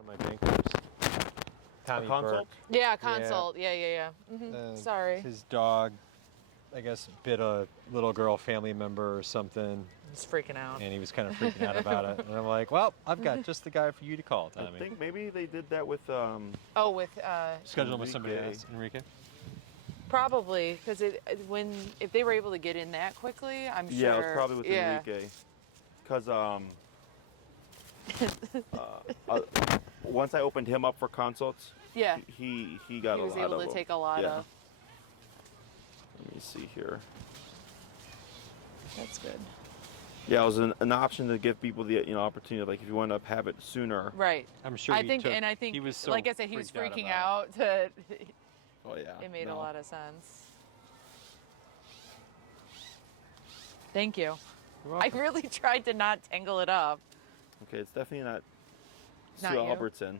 one of my bankers. Tommy consult? Burke. Yeah, consult. Yeah. Sorry. His dog, I guess, bit a little girl family member or something. He's freaking out. And he was kind of freaking out about it. And I'm like, well, I've got just the guy for you to call, Tommy. I think maybe they did that with schedule him with somebody else, Enrique. Probably, because if they were able to get in that quickly, I'm sure. Yeah, it was probably with Enrique. Because once I opened him up for consults, he got he a lot of was able to take a lot of. Let me see here. That's good. Yeah, it was an option to give people the opportunity, like if you want to have it sooner. Right. I'm sure. I think he was so like I said, he was freaking out. Oh yeah. It made a lot of sense. Thank you. I really tried to not tangle it up. Okay, it's definitely not Sue Not you? Albertson.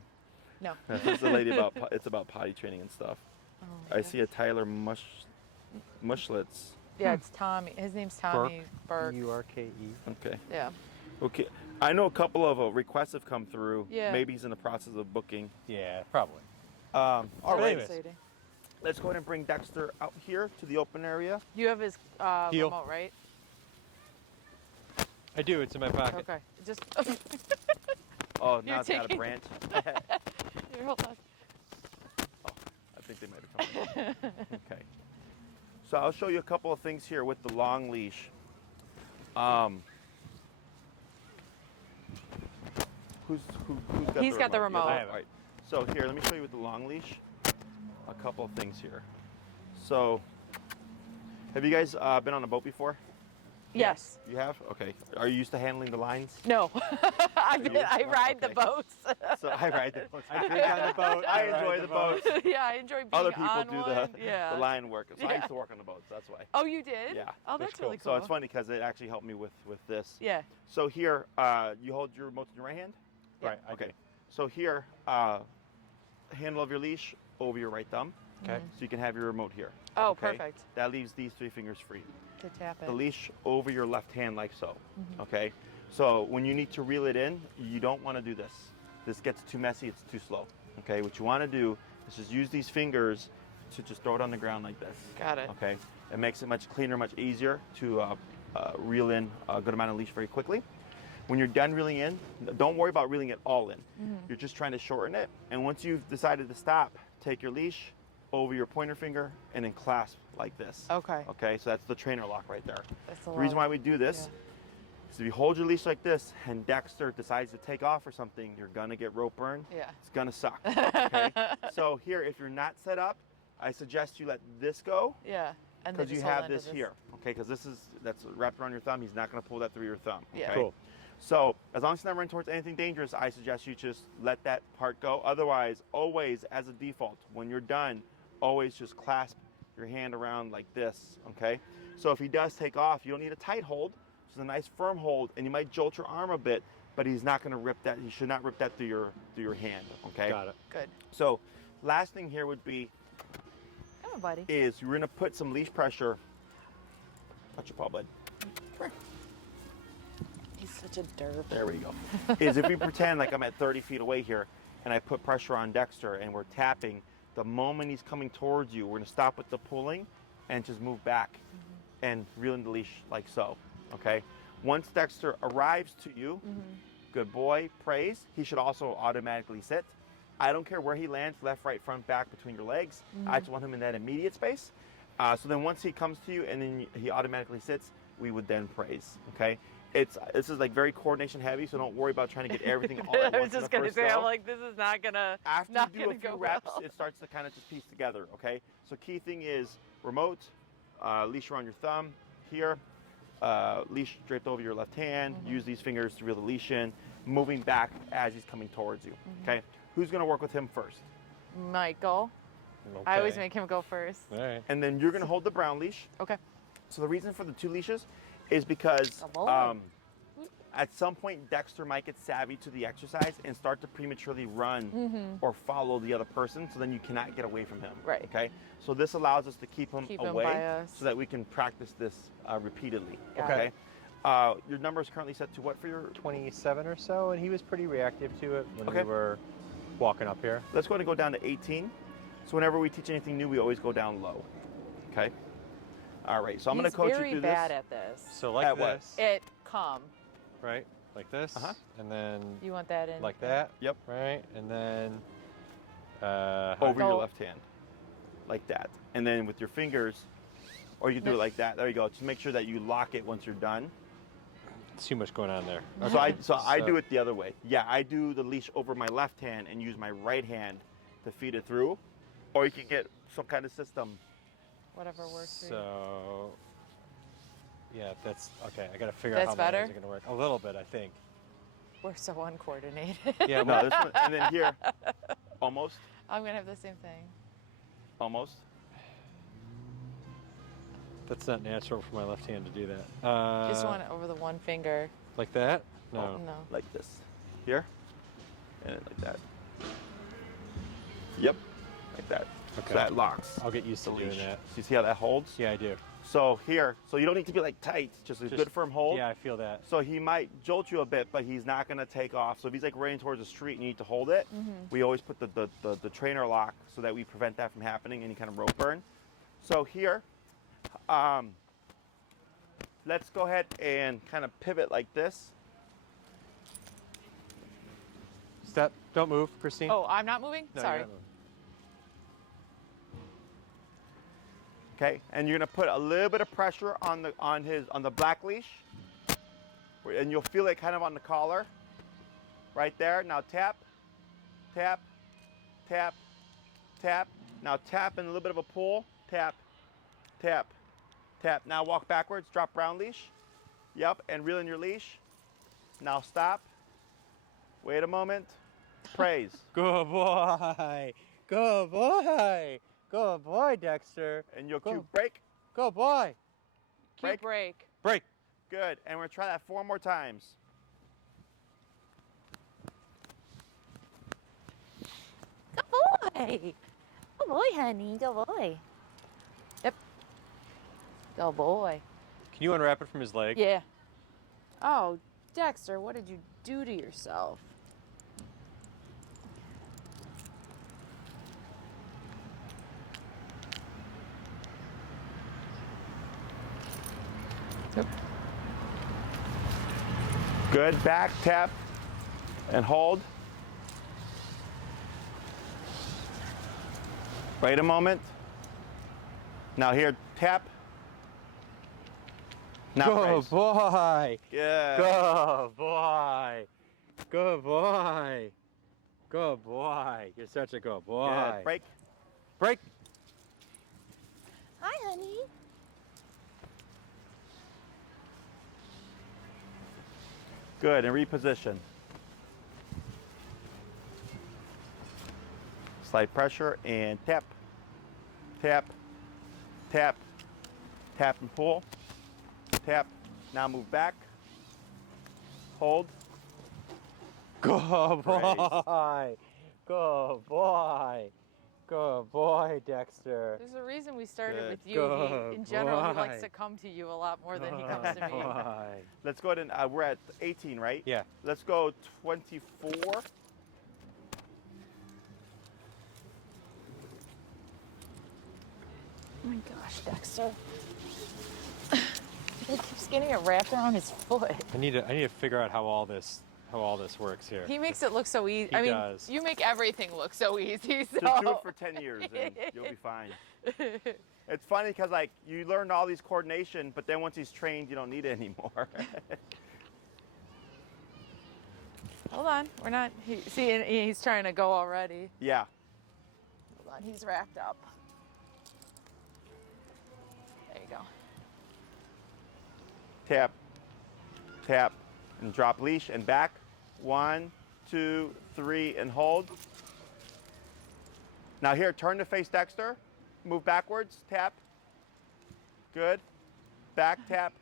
No. This is the lady it's about potty training and stuff. Oh, I see a Tyler Mushlitz. Yeah, it's Tommy. His name's Tommy Burke. Burke. Okay. Yeah. Okay. I know a couple of requests have come through. Yeah. Maybe he's in the process of booking. Yeah, probably. All right. Exciting. Let's go ahead and bring Dexter out here to the open area. You have his remote, right? I do. It's in my pocket. Okay. Just. Oh, now it's got a branch. Here, hold on. Oh, I think they might have come in. Okay. So I'll show you a couple of things here with the long leash. Who's got He's got the remote. Yeah, right. So here, let me show you with the long leash. A couple of things here. So, have you guys been on a boat before? Yes. You have? Okay. Are you used to handling the lines? No. I ride the boats. So I ride the boats. I drink on the boat. I enjoy the boats. Yeah, I enjoy being Other people on do one. the line work. So I used to work on the boats. That's why. Oh, you did? Yeah. Oh, that's really cool. So it's funny because it actually helped me with this. Yeah. So here, you hold your remote in your right hand? Yeah. Right. Okay. So here, handle of your leash over your right thumb. Okay. So you can have your remote here. Oh, okay? perfect. That leaves these 3 fingers free. To tap it. The leash over your left hand like so. Okay. So when you need to reel it in, you don't want to do this. This gets too messy, it's too slow. Okay. What you want to do is just use these fingers to just throw it on the ground like this. Got it. Okay. It makes it much cleaner, much easier to reel in a good amount of leash very quickly. When you're done reeling in, don't worry about reeling it all in. You're just trying to shorten it. And once you've decided to stop, take your leash over your pointer finger and then clasp like this. Okay. Okay, so that's the trainer lock right there. That's The reason why we do this is if you hold your leash like this and Dexter decides to take off or something, you're gonna get rope burn. Yeah. It's gonna suck. Okay. So here, if you're not set up, I suggest you let this go. Yeah. And Because you have this here. Okay, because that's wrapped around your thumb. He's not gonna pull that through your thumb. Okay? Yeah. Cool. So as long as it's not running towards anything dangerous, I suggest you just let that part go. Otherwise, always as a default, when you're done, always just clasp your hand around like this, okay? So if he does take off, you don't need a tight hold, just a nice firm hold, and you might jolt your arm a bit, but he's not gonna rip that, he should not rip that through your hand, okay? Got it. Good. So last thing here would be, Come on, buddy. is you're gonna put some leash pressure, touch your paw, bud. He's such a derp. There we go. Is if we pretend like I'm at 30 feet away here and I put pressure on Dexter and we're tapping, the moment he's coming towards you, we're gonna stop with the pulling and just move back and reel in the leash like so, okay? Once Dexter arrives to you, good boy, praise, he should also automatically sit. I don't care where he lands, left, right, front, back, between your legs. I just want him in that immediate space. So then once he comes to you and then he automatically sits, we would then praise, okay? This is like very coordination heavy, so don't worry about trying to get everything all at once. I was just gonna say, I'm like, this is not gonna. After not you do a gonna few go reps, well. it starts to kind of just piece together, okay? So key thing is remote, leash around your thumb here, leash draped over your left hand, use these fingers to reel the leash in, moving back as he's coming towards you, okay? Who's gonna work with him first? Michael. Okay. I always make him go first. All right. And then you're gonna hold the brown leash. Okay. So the reason for the 2 leashes is because at some point Dexter might get savvy to the exercise and start to prematurely run or follow the other person, so then you cannot get away from him. Right. Okay. So this allows us to keep him Keep away him by us. so that we can practice this repeatedly. Got okay. Your number is currently set to what for your? 27 or so, and he was pretty reactive to it when Okay. we were walking up here. Let's go ahead and go down to 18. So whenever we teach anything new, we always go down low. Okay? All right, so I'm going to coach you through He's this. very bad at this. So like At what? this, It come. right? Like this, and then You want that in? like that. Yep. Right, and then Over your Go. left hand. Like that. And then with your fingers, or you can do it like that. There you go. Just make sure that you lock it once you're done. It's too much going on there. So I So- do it the other way. Yeah, I do the leash over my left hand and use my right hand to feed it through. Or you can get some kind of system. Whatever works for you. So, yeah, that's okay. I gotta figure That's out how my better? hands are gonna work. A little bit, I think. We're so uncoordinated. Yeah, No, this one, and then here, almost, I'm gonna have the same thing. almost. that's not natural for my left hand to do that. Just want it over the one finger. like that? No. Oh, no. Like this. Here, and then like that. Yep, like that. Okay. So that locks I'll get used the to doing leash. that. You see how that holds? Yeah, I do. So here, so you don't need to be like tight, just a good firm hold. Yeah, I feel that. So he might jolt you a bit, but he's not going to take off. So if he's like running towards the street and you need to hold it, we always put the trainer lock so that we prevent that from happening, any kind of rope burn. So here, let's go ahead and kind of pivot like this. Step. Don't move, Christine. Oh, I'm not moving? No, you're Sorry. not moving. Okay, and you're gonna put a little bit of pressure on the black leash, and you'll feel it kind of on the collar, right there. Now tap, tap, tap, tap. Now tap and a little bit of a pull. Tap, tap, tap. Now walk backwards. Drop brown leash. Yep, and reel in your leash. Now stop. Wait a moment. Praise. Good boy. Good boy. Good boy, Dexter. And you'll Go. cue break. Good boy. Cue Break. break. Break. Good. And we're gonna try that 4 more times. Good boy. Good boy, honey. Good boy. Oh boy. Can you unwrap it from his leg? Yeah. Oh, Dexter, what did you do to yourself? Good. Back, tap, and hold. Wait a moment. Now here, tap. Now Good praise. boy. Good. Good boy. Good boy. Good boy. You're such a good boy. Good. Break. Break. Hi, honey. Good. And reposition. Slight pressure and tap, tap, tap, tap and pull, tap. Now move back. Hold. Good Praise. boy. Good boy. Good boy, Dexter. There's a reason we started Good. with you. Good He, in general, he boy. likes to come to you a lot more than he comes to me. Good boy. Let's go ahead and we're at 18, right? Yeah. Let's go 24. Oh my gosh, Dexter. He keeps getting it wrapped around his foot. I need to figure out how all this works here. He makes it look so easy. He I mean, does. you make everything look so easy. So. Just do it for 10 years and you'll be fine. It's funny because like you learned all these coordination, but then once he's trained, you don't need it anymore. Hold on, we're not. See, and he's trying to go already. Yeah. Hold on, he's wrapped up. There you go. Tap, tap, and drop leash and back. 1, 2, 3, and hold. Now here, turn to face Dexter. Move backwards, tap. Good. Back, tap.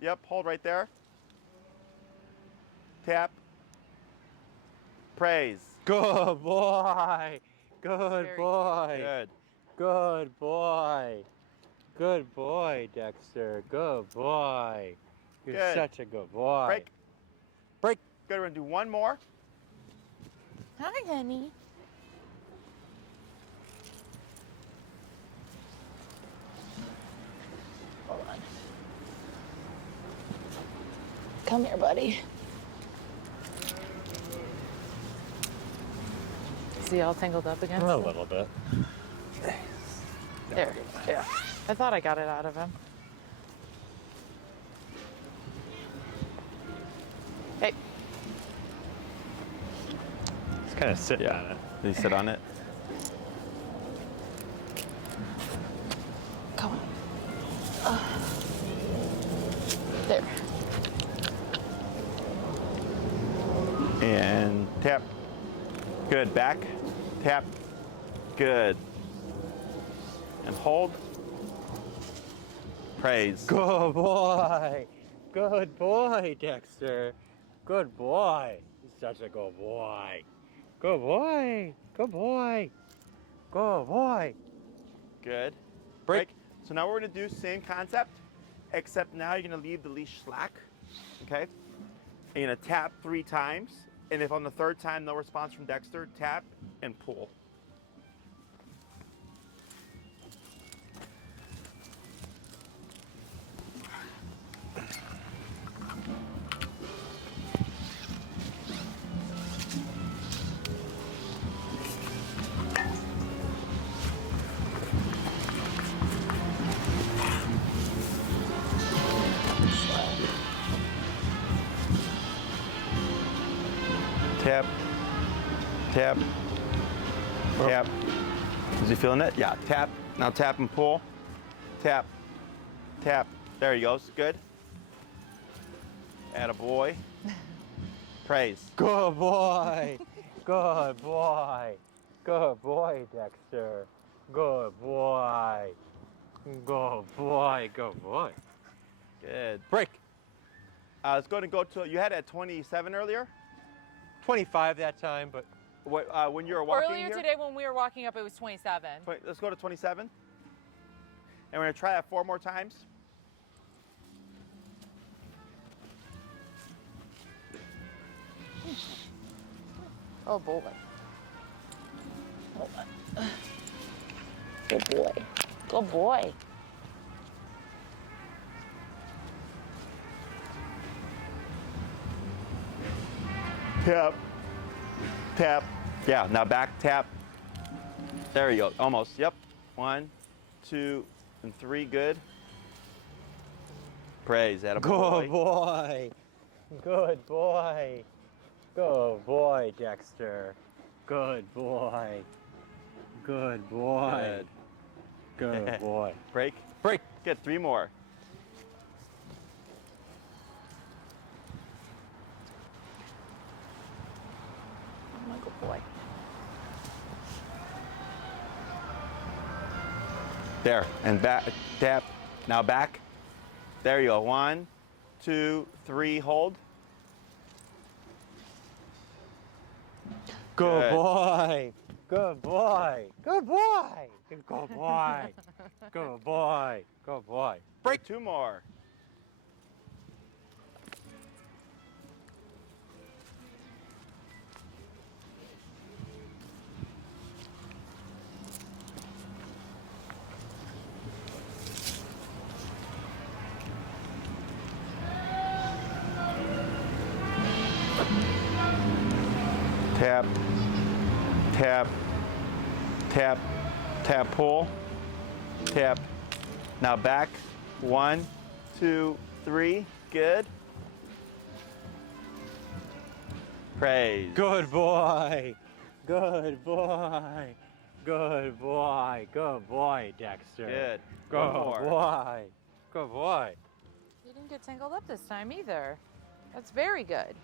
Yep, hold right there. Tap. Praise. Good boy. Good Very boy. Good. Good boy. Good boy, Dexter. Good boy. You're Good. such a good boy. Break. Break. Good, we're gonna do one more. Hi, honey. Hold on. Come here, buddy. Is he all tangled up against A it? little bit. There. Yeah. I thought I got it out of him. Hey. It's kind of sitting on it. Did he sit on it? Come on. There. And tap. Good. Back. Tap. Good. And hold. Praise. Good boy. Good boy, Dexter. Good boy. He's such a good boy. Good boy. Good boy. Good boy. Good. Break. So now we're going to do same concept, except now you're going to leave the leash slack. Okay? And you're going to tap 3 times. And if on the 3rd time no response from Dexter, tap and pull. Tap, tap, tap. Is he feeling it? Yeah, tap. Now tap and pull. Tap, tap. There he goes. Good. Attaboy. Praise. Good boy. Good boy. Good boy, Dexter. Good boy. Good boy. Good boy. Good. Break. Let's go to, you had it at 27 earlier? 25 that time, but When you were walking Earlier here? today when we were walking up, it was 27. Let's go to 27. And we're going to try that 4 more times. Oh boy. Hold on. Good boy. Good boy. Tap, tap. Yeah, now back, tap. There you go, almost, yep. 1, 2, and 3, good. Praise, attaboy. good boy. Good boy. Good boy, Dexter. Good boy. Good boy. Good boy. Break, Break. good, 3 more. Oh my good boy. There, and back, tap. Now back. There you go, 1, 2, 3, hold. Good Good. boy. Good boy. Good boy. Good boy. Good boy. Good boy. Break. 2 more. Tap, tap, tap, tap, pull, tap. Now back, 1, 2, 3, good. Praise. Good boy. Good boy. Good boy. Good boy, Dexter. Good. Good One more. boy. Good boy. You didn't get tangled up this time either. That's very good.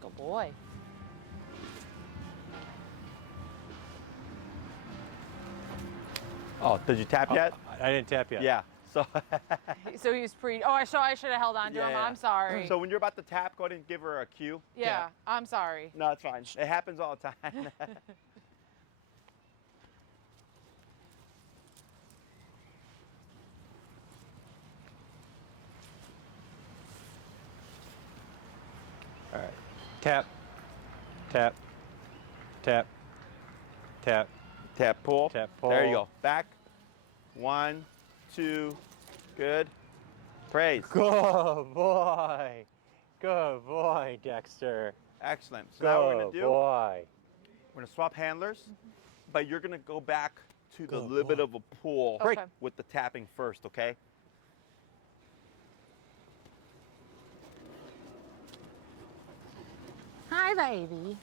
Good boy. Oh, did you tap yet? I didn't tap yet. Yeah. So, So he's pretty. Oh, I should have held on to him. Yeah. I'm sorry. so when you're about to tap, go ahead and give her a cue. yeah, I'm sorry. No, it's fine. It happens all the time. All right. Tap. Tap. Tap. Tap. Tap, pull. Tap, pull. There you go. Back. 1, 2. Good. Praise. Good boy. Good boy, Dexter. Excellent. So now what we're Good gonna do, boy. we're gonna swap handlers, but you're gonna go back to the Good little bit boy. of a pull Okay. with the tapping first, okay? Hi, baby.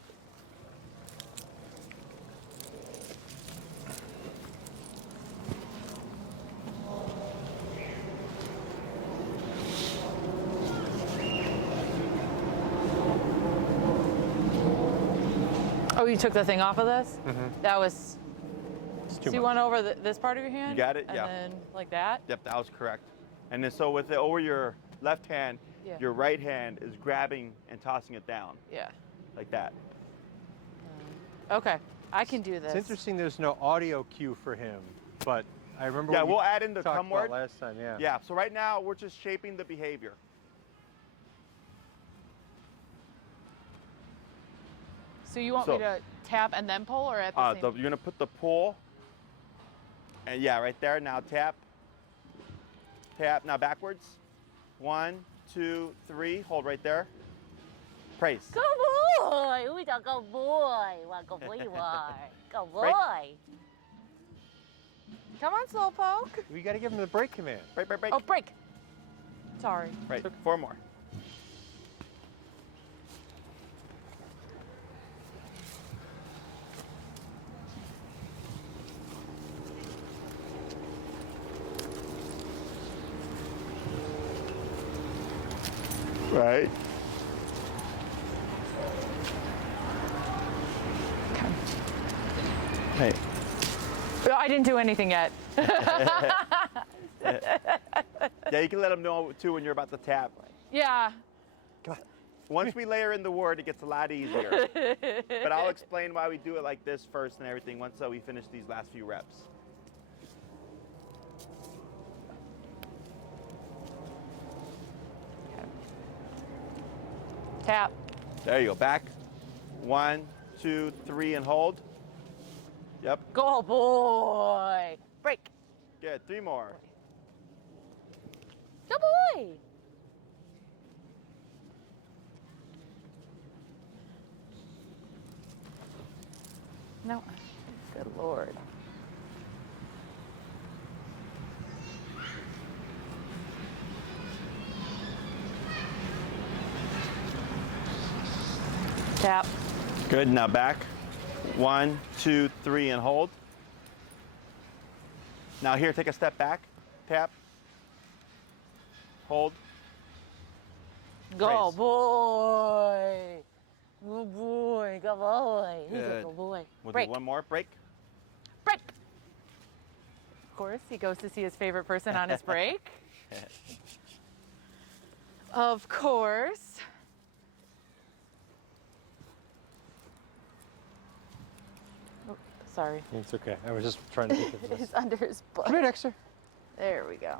Oh, you took the thing off of this? That was. It's So too you much. went over this part of your hand? got it? And Yeah. then like that? Yep, that was correct. And then so with it over your left hand, Yeah. your right hand is grabbing and tossing it down Yeah. like that. Okay. I can do this. It's interesting there's no audio cue for him, but I remember Yeah, we we'll add in the talked come about word. last time, yeah. Yeah, so right now we're just shaping the behavior. So you want So- me to tap and then pull, or at the same? You're gonna put the pull, and yeah, right there. Now tap, tap. Now backwards. 1, 2, 3. Hold right there. Praise. Good boy. Ui, trời, good boy. Wow, good boy you are. Good boy. Right. Come on, Slowpoke. We got to give him the break command. Break, break, break. Oh, break. Sorry. Right. 4 more. Right. Hey. Well, I didn't do anything yet. Yeah, you can let them know too when you're about to tap. Yeah. Come on. Once we layer in the word, it gets a lot easier. But I'll explain why we do it like this first and everything once we finish these last few reps. Tap. There you go. Back. 1, 2, 3, and hold. Yep. Go, boy. Break. Good. 3 more. Good boy. No. Good Lord. Tap. Good. Now back. 1, 2, 3, and hold. Now here, take a step back. Tap. Hold. Go Praise. boy. Good boy. Good boy. He's a Good. good boy. We'll Break. do one more. Break. Break. Of course, he goes to see his favorite person on his break. Of course. Oh, sorry. It's okay. I was just trying to think of this. It's under his butt. Come here, Dexter. There we go.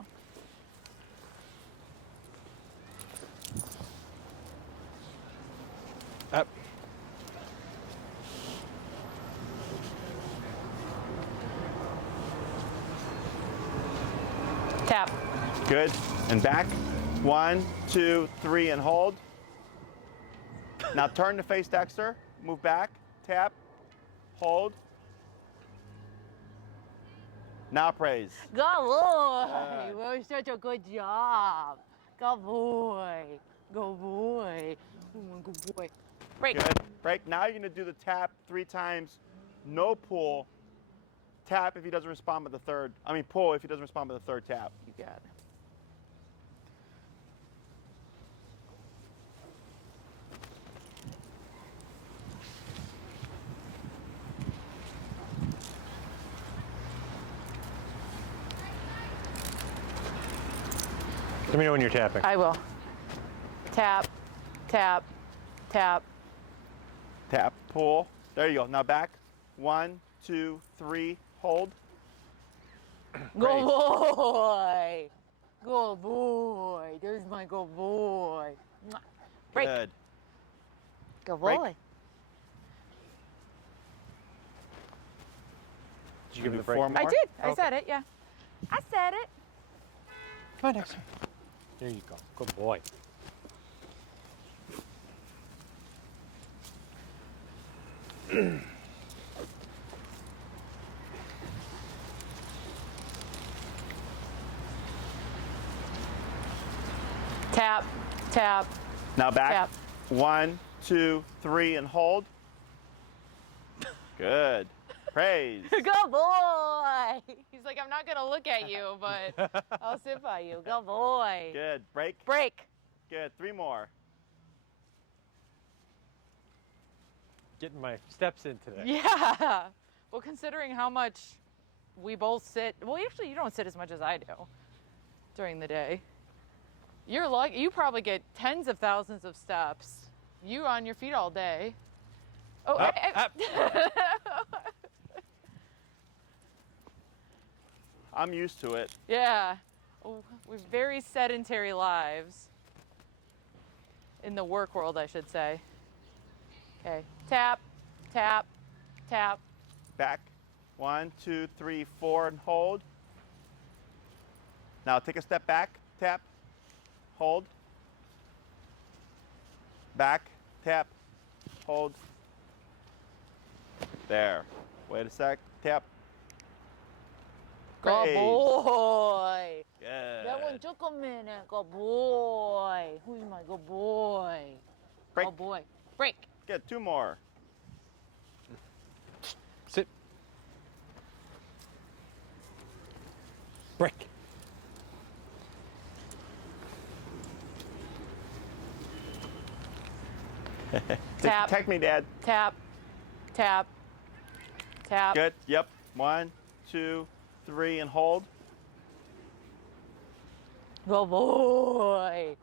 Up. Tap. Good. And back. 1, 2, 3, and hold. Now turn to face Dexter. Move back. Tap. Hold. Now praise. Good boy. Good. Well, such a good job. Good boy. Good boy. Oh, good boy. Break. Good. Break. Now you're going to do the tap 3 times. No pull. Tap if he doesn't respond by the third. I mean, pull if he doesn't respond by the third tap. You got it. Let me know when you're tapping. I will. Tap, tap, tap. Tap. Pull. There you go. Now back. 1, 2, 3. Hold. Good boy. Good boy. There's my good boy. Mwah. Break. Good. Good Break. boy. Did you give him the Do 4 break? more? I did. I Okay. said it, yeah. I said it. Come on, Dexter. There you go. Good boy. Tap, tap, Now back. tap. 1, 2, 3, and hold. Good. Praise. Good boy. He's like, I'm not gonna look at you, but I'll sit by you. Good boy. Good. Break. break. Good. 3 more. Getting my steps in today. Yeah. Well, considering how much we both sit, well, actually, you don't sit as much as I do during the day. You're lucky. You probably get tens of thousands of steps. You on your feet all day. Oh, Up, up. I'm used to it. Yeah. Oh, we're very sedentary lives. In the work world, I should say. Okay. Tap, tap, tap. Back. 1, 2, 3, 4, and hold. Now take a step back. Tap. Hold. Back. Tap. Hold. There. Wait a sec. Tap. Good Praise. boy. Good. That one took a minute. Good boy. Who's my good boy? Break. Good boy. Break. Good. 2 more. Sit. Break. Tap. Protect me, Dad. Tap, tap, tap. Good. Yep. 1, 2, 3, and hold. Good boy.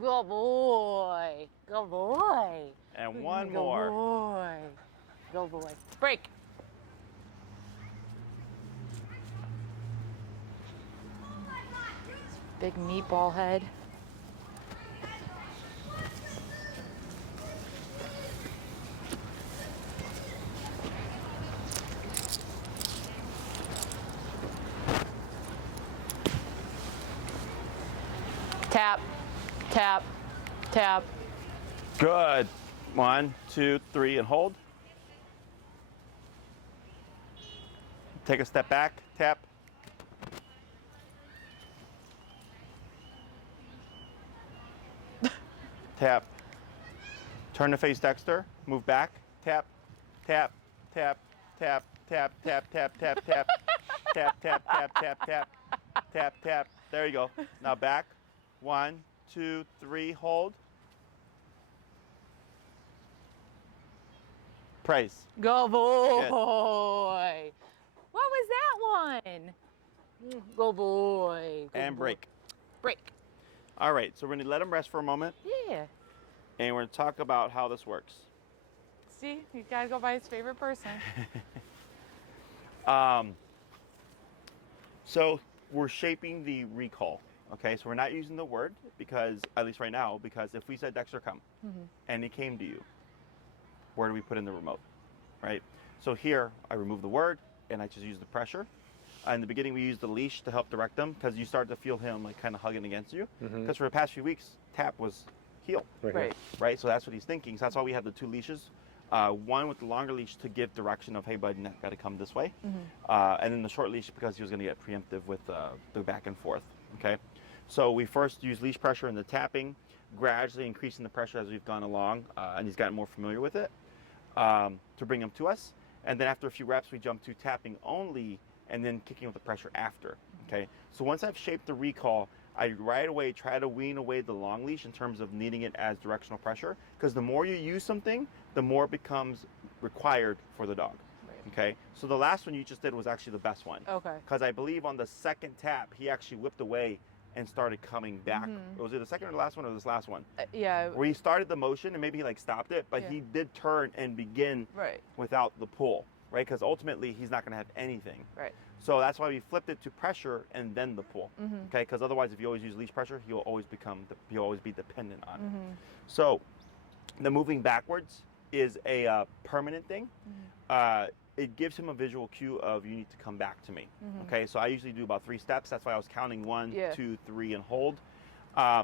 Good boy. Good boy. And 1 Good more. boy. Good boy. Break. Big meatball head. Tap, tap, tap. Good. 1, 2, 3, and hold. Take a step back. Tap. Tap. Turn to face Dexter. Move back. Tap. Tap. Tap. Tap. Tap. Tap. Tap. Tap. Tap. Tap. Tap. Tap. Tap. Tap. Tap. Tap. There you go. Now back. 1, 2, 3. Hold. Praise. Good boy. What was that one? Good boy. Good And boy. break. Break. All right. So we're going to let him rest for a moment, Yeah. and we're going to talk about how this works. See, he's got to go by his favorite person. So we're shaping the recall. Okay, so we're not using the word because, at least right now, because if we said Dexter come and he came to you, where do we put in the remote, right? So here I remove the word and I just use the pressure. In the beginning we used the leash to help direct them because you start to feel him like kind of hugging against you. Because for the past few weeks, tap was heel, Right. Right. right? So that's what he's thinking. So that's why we have the 2 leashes. One with the longer leash to give direction of, hey, bud, you got to come this way. And then the short leash because he was going to get preemptive with the back and forth, okay? So we first use leash pressure in the tapping, gradually increasing the pressure as we've gone along, and he's gotten more familiar with it to bring him to us. And then after a few reps, we jump to tapping only and then kicking with the pressure after, okay? So once I've shaped the recall, I right away try to wean away the long leash in terms of needing it as directional pressure, because the more you use something, the more it becomes required for the dog, okay? So the last one you just did was actually the best one. Okay. Because I believe on the second tap, he actually whipped away and started coming back. Was it the second or the last one or this last one? Yeah. Where he started the motion and maybe he like stopped it, but Yeah. he did turn and begin Right. without the pull, right? Because ultimately he's not going to have anything. Right. So that's why we flipped it to pressure and then the pull, okay? Because otherwise, if you always use leash pressure, he'll always be dependent on it. So the moving backwards is a permanent thing. it gives him a visual cue of you need to come back to me. Okay, so I usually do about 3 steps. That's why I was counting 1, Yeah. 2, 3, and hold.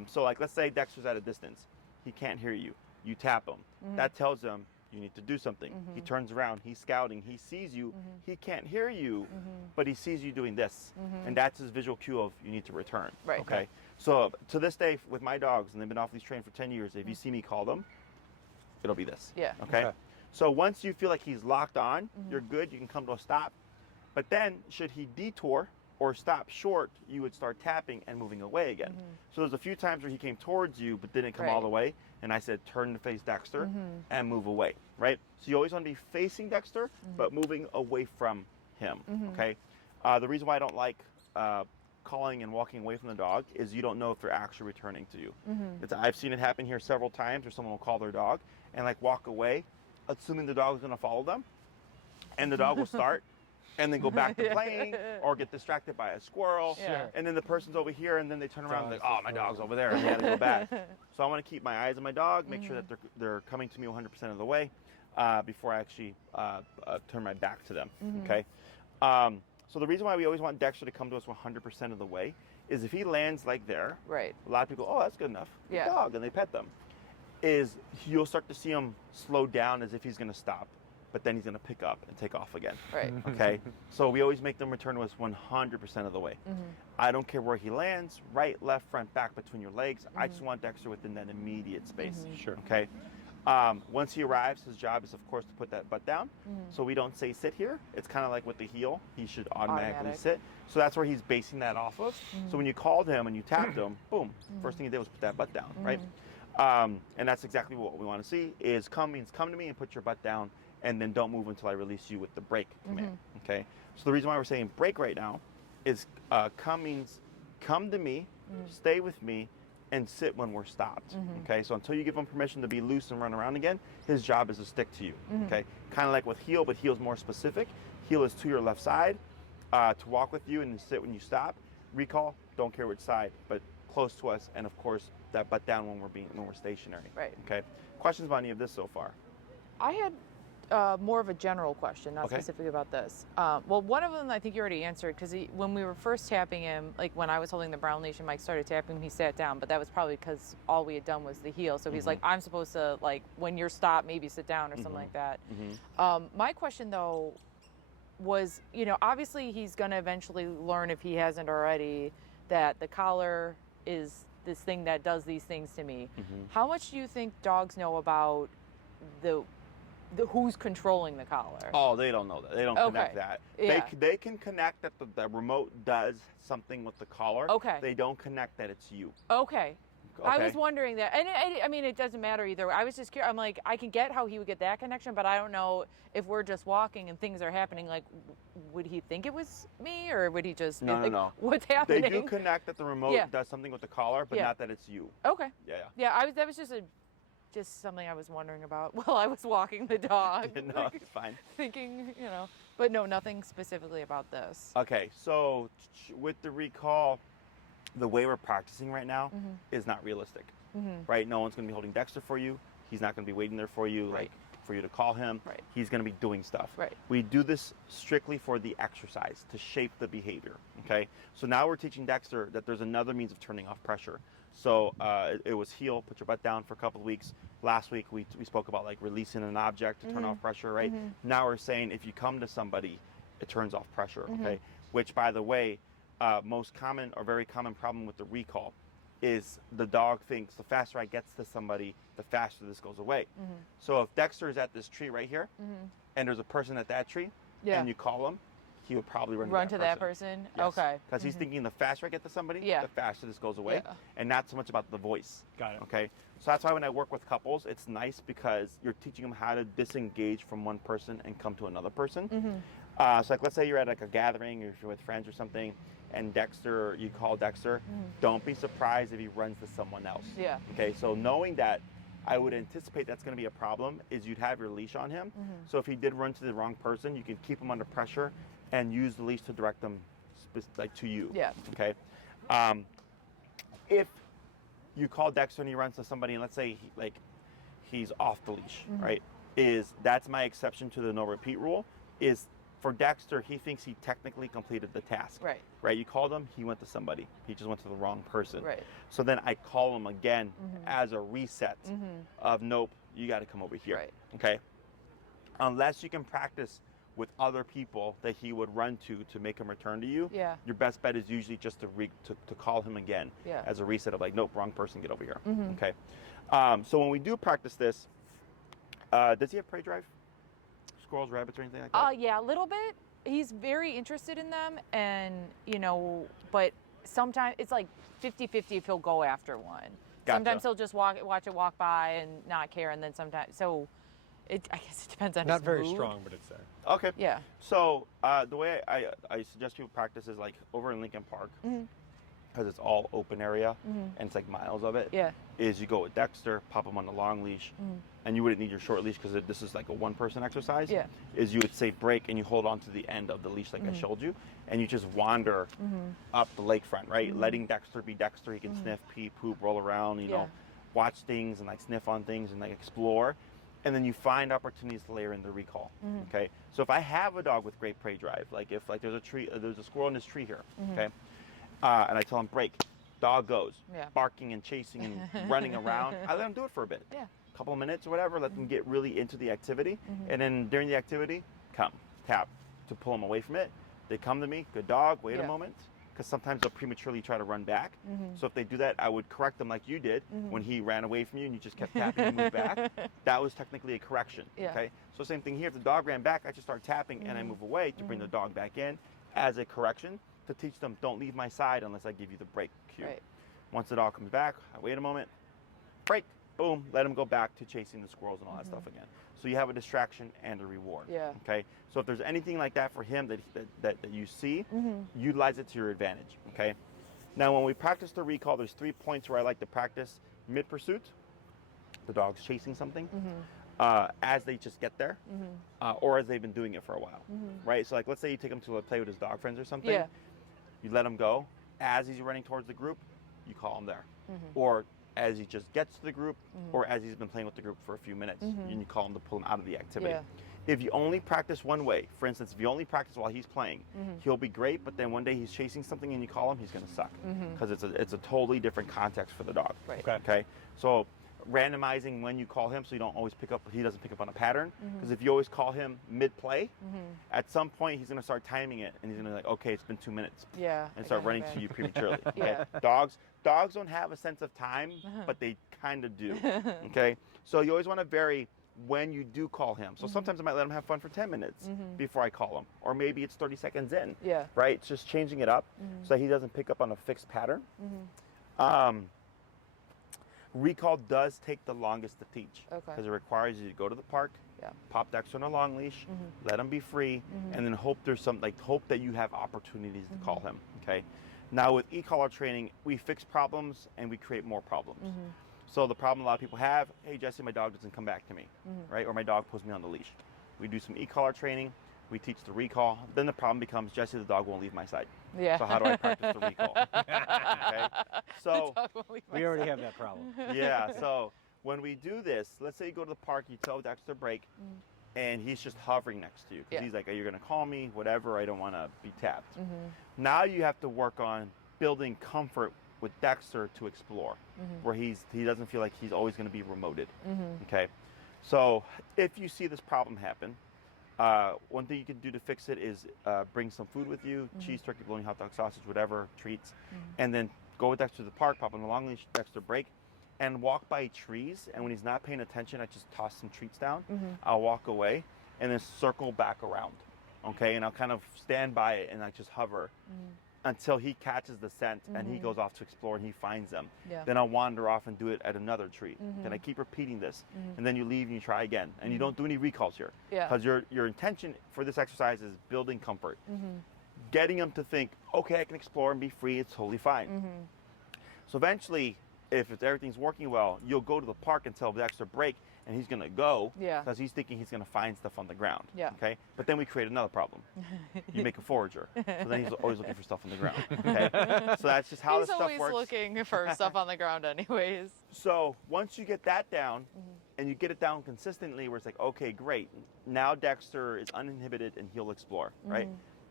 So like, let's say Dexter's at a distance. He can't hear you. You tap him. That tells him you need to do something. He turns around. He's scouting. He sees you. He can't hear you, but he sees you doing this. And that's his visual cue of you need to return. Right. Okay. So to this day, with my dogs, and they've been off-leash trained for 10 years, if you see me call them, it'll be this. Yeah. Okay. So once you feel like he's locked on, you're good. You can come to a stop. But then, should he detour or stop short, you would start tapping and moving away again. So there's a few times where he came towards you but didn't come all the way, and I said turn to face Dexter and move away, right? So you always want to be facing Dexter but moving away from him, okay? The reason why I don't like calling and walking away from the dog is you don't know if they're actually returning to you. I've seen it happen here several times where someone will call their dog and like walk away, assuming the dog is going to follow them, and the dog will start and then go back to playing or get distracted by a squirrel. Sure. And then the person's over here and then they turn around and like, oh, my dog's over there. And they had to go back. So I want to keep my eyes on my dog, make sure that they're coming to me 100% of the way before I actually turn my back to them. Okay. So the reason why we always want Dexter to come to us 100% of the way is if he lands like there, Right. a lot of people, oh, that's good enough. Good Yeah. dog, and they pet them. Is you'll start to see him slow down as if he's going to stop, but then he's going to pick up and take off again. Right. Okay? So we always make them return to us 100% of the way. I don't care where he lands, right, left, front, back, between your legs. I just want Dexter within that immediate space. Sure. Okay? Once he arrives, his job is, of course, to put that butt down. So we don't say sit here. It's kind of like with the heel. He should automatically Automatic. sit. So that's where he's basing that off of. So when you called him and you tapped him, boom, first thing he did was put that butt down, right? And that's exactly what we want to see is come means come to me and put your butt down, and then don't move until I release you with the break command, okay? So the reason why we're saying break right now is come means come to me, stay with me, and sit when we're stopped, okay? So until you give him permission to be loose and run around again, his job is to stick to you, okay? Kind of like with heel, but heel's more specific. Heel is to your left side, to walk with you and then sit when you stop. Recall, don't care which side, but close to us, and of course, that butt down when we're stationary. Right. Okay. Questions about any of this so far? I had more of a general question, not Okay. specific about this. Well, one of them I think you already answered because when we were first tapping him, like when I was holding the brown leash and Mike started tapping him, he sat down, but that was probably because all we had done was the heel. So he's like, I'm supposed to, like, when you're stopped, maybe sit down or something like that. My question though was, you know, obviously he's going to eventually learn, if he hasn't already, that the collar is this thing that does these things to me. How much do you think dogs know about the who's controlling the collar? Oh, they don't know that. They don't connect that. Yeah. They can connect that the remote does something with the collar. Okay. They don't connect that it's you. Okay. I Okay. was wondering that, and I mean, it doesn't matter either. I was just curious. I'm like, I can get how he would get that connection, but I don't know if we're just walking and things are happening. Like, would he think it was me, or would he just No, be like, no. what's They happening? do connect that the remote Yeah. does something with the collar, but Yeah. not that it's you. Okay. Yeah. Yeah, that was just something I was wondering about while I was walking the dog. No, Like, it's fine. thinking, you know, but no, nothing specifically about this. Okay, so with the recall, the way we're practicing right now is not realistic, right? No one's going to be holding Dexter for you. He's not going to be waiting there for you, Right. like for you to call him. Right. He's going to be doing stuff. Right. We do this strictly for the exercise to shape the behavior. Okay. So now we're teaching Dexter that there's another means of turning off pressure. So it was heel, put your butt down for a couple of weeks. Last week we spoke about like releasing an object to turn off pressure, right? Now we're saying if you come to somebody, it turns off pressure. Okay. Which, by the way, most common or very common problem with the recall is the dog thinks the faster I get to somebody, the faster this goes away. So if Dexter is at this tree right here, and there's a person at that tree, Yeah. and you call him, he would probably run Run to that person? Yes. Okay. Because he's thinking the faster I get to somebody, Yeah. the faster this goes away, Yeah. and not so much about the voice. Got it. Okay, so that's why when I work with couples, it's nice because you're teaching them how to disengage from one person and come to another person. So like, let's say you're at like a gathering, or if you're with friends or something, and Dexter, you call Dexter, don't be surprised if he runs to someone else. Yeah. Okay, so knowing that, I would anticipate that's going to be a problem is you'd have your leash on him. So if he did run to the wrong person, you can keep him under pressure and use the leash to direct them like to you. Yeah. Okay. If you call Dexter and he runs to somebody, and let's say he's off the leash, right? That's my exception to the no repeat rule. is for Dexter, he thinks he technically completed the task. Right. Right? You called him, he went to somebody. He just went to the wrong person. Right. So then I call him again as a reset of nope, you got to come over here. Right. Okay? Unless you can practice with other people that he would run to make him return to you, Yeah. your best bet is usually just to call him again as a reset of like, nope, wrong person, get over here. Okay. So when we do practice this, does he have prey drive? Squirrels, rabbits, or anything like that? Yeah, a little bit. He's very interested in them, and but sometimes it's like 50-50 if he'll go after one. Gotcha. Sometimes he'll just watch it walk by and not care, and then sometimes I guess it depends on Not his very mood. strong, but it's there. Okay. Yeah. So the way I suggest people practice is like over in Lincoln Park, because it's all open area and it's like miles of it. Yeah. Is you go with Dexter, pop him on the long leash, and you wouldn't need your short leash because this is like a one-person exercise. Yeah. Is you would say break and you hold on to the end of the leash like I showed you, and you just wander up the lakefront, right? Letting Dexter be Dexter. He can sniff, pee, poop, roll around, you know, watch things and like sniff on things and like explore. And then you find opportunities to layer in the recall. Okay. So if I have a dog with great prey drive, like if like there's a squirrel in this tree here, okay, and I tell him break, dog goes, barking and chasing and running around. I let him do it for a bit, a couple of minutes or whatever. Let them get really into the activity, and then during the activity, come tap to pull them away from it. They come to me, good dog. Wait a moment. Because sometimes they'll prematurely try to run back. So if they do that, I would correct them like you did when he ran away from you and you just kept tapping and moved back. That was technically a correction. Okay. So same thing here. If the dog ran back, I just start tapping and I move away to bring the dog back in as a correction to teach them don't leave my side unless I give you the break cue. Right. Once the dog comes back, I wait a moment, break, boom, let him go back to chasing the squirrels and all that stuff again. So you have a distraction and a reward. Yeah. Okay. So if there's anything like that for him that you see, utilize it to your advantage. Okay. Now when we practice the recall, there's 3 points where I like to practice mid pursuit. The dog's chasing something, as they just get there, or as they've been doing it for a while, right? So like let's say you take him to play with his dog friends or something. Yeah. You let him go. As he's running towards the group, you call him there, or as he just gets to the group, or as he's been playing with the group for a few minutes, and you call him to pull him out of the activity. Yeah. If you only practice one way, for instance, if you only practice while he's playing, he'll be great, but then one day he's chasing something and you call him, he's going to suck because it's a totally different context for the dog. Right. Okay. So randomizing when you call him so you don't always he doesn't pick up on a pattern, because if you always call him mid-play, at some point he's going to start timing it and he's going to be like, okay, it's been 2 minutes. Yeah. And start running to you prematurely. Okay? Yeah. Dogs don't have a sense of time, but they kind of do. Okay, so you always want to vary when you do call him. So sometimes I might let him have fun for 10 minutes before I call him, or maybe it's 30 seconds in. Yeah. Right, it's just changing it up so that he doesn't pick up on a fixed pattern. Recall does take the longest to teach because it requires you to go to the park, pop Dexter on a long leash, let him be free, and then hope that you have opportunities to call him. Okay. Now with e-collar training, we fix problems and we create more problems. So the problem a lot of people have, hey Jesse, my dog doesn't come back to me, right? Or my dog pulls me on the leash. We do some e-collar training, we teach the recall, then the problem becomes, Jesse, the dog won't leave my side. Yeah. So how do I practice the recall? Okay. So We already have that problem. yeah, so when we do this, let's say you go to the park, you tell Dexter break, and he's just hovering next to you because he's like, you're going to call me, whatever, I don't want to be tapped. Now you have to work on building comfort with Dexter to explore, where he doesn't feel like he's always going to be remoted. Okay, so if you see this problem happen, one thing you can do to fix it is bring some food with you, cheese, turkey, bologna, hot dog, sausage, whatever, treats, and then go with Dexter to the park, pop on the long leash, Dexter break, and walk by trees. And when he's not paying attention, I just toss some treats down. I'll walk away and then circle back around. Okay, and I'll kind of stand by it and I just hover until he catches the scent and he goes off to explore and he finds them. Then I'll wander off and do it at another tree. Then I keep repeating this, and then you leave and you try again, and you don't do any recalls here, because your intention for this exercise is building comfort, getting them to think, okay, I can explore and be free. It's totally fine. So eventually, if everything's working well, you'll go to the park and tell Dexter break, and he's gonna go Yeah. because he's thinking he's gonna find stuff on the ground. Yeah. Okay. But then we create another problem. You make a forager, so then he's always looking for stuff on the ground. Okay. So that's just how He's this stuff always works. looking for stuff on the ground, anyways. So once you get that down, and you get it down consistently, where it's like, okay, great. Now Dexter is uninhibited and he'll explore, right?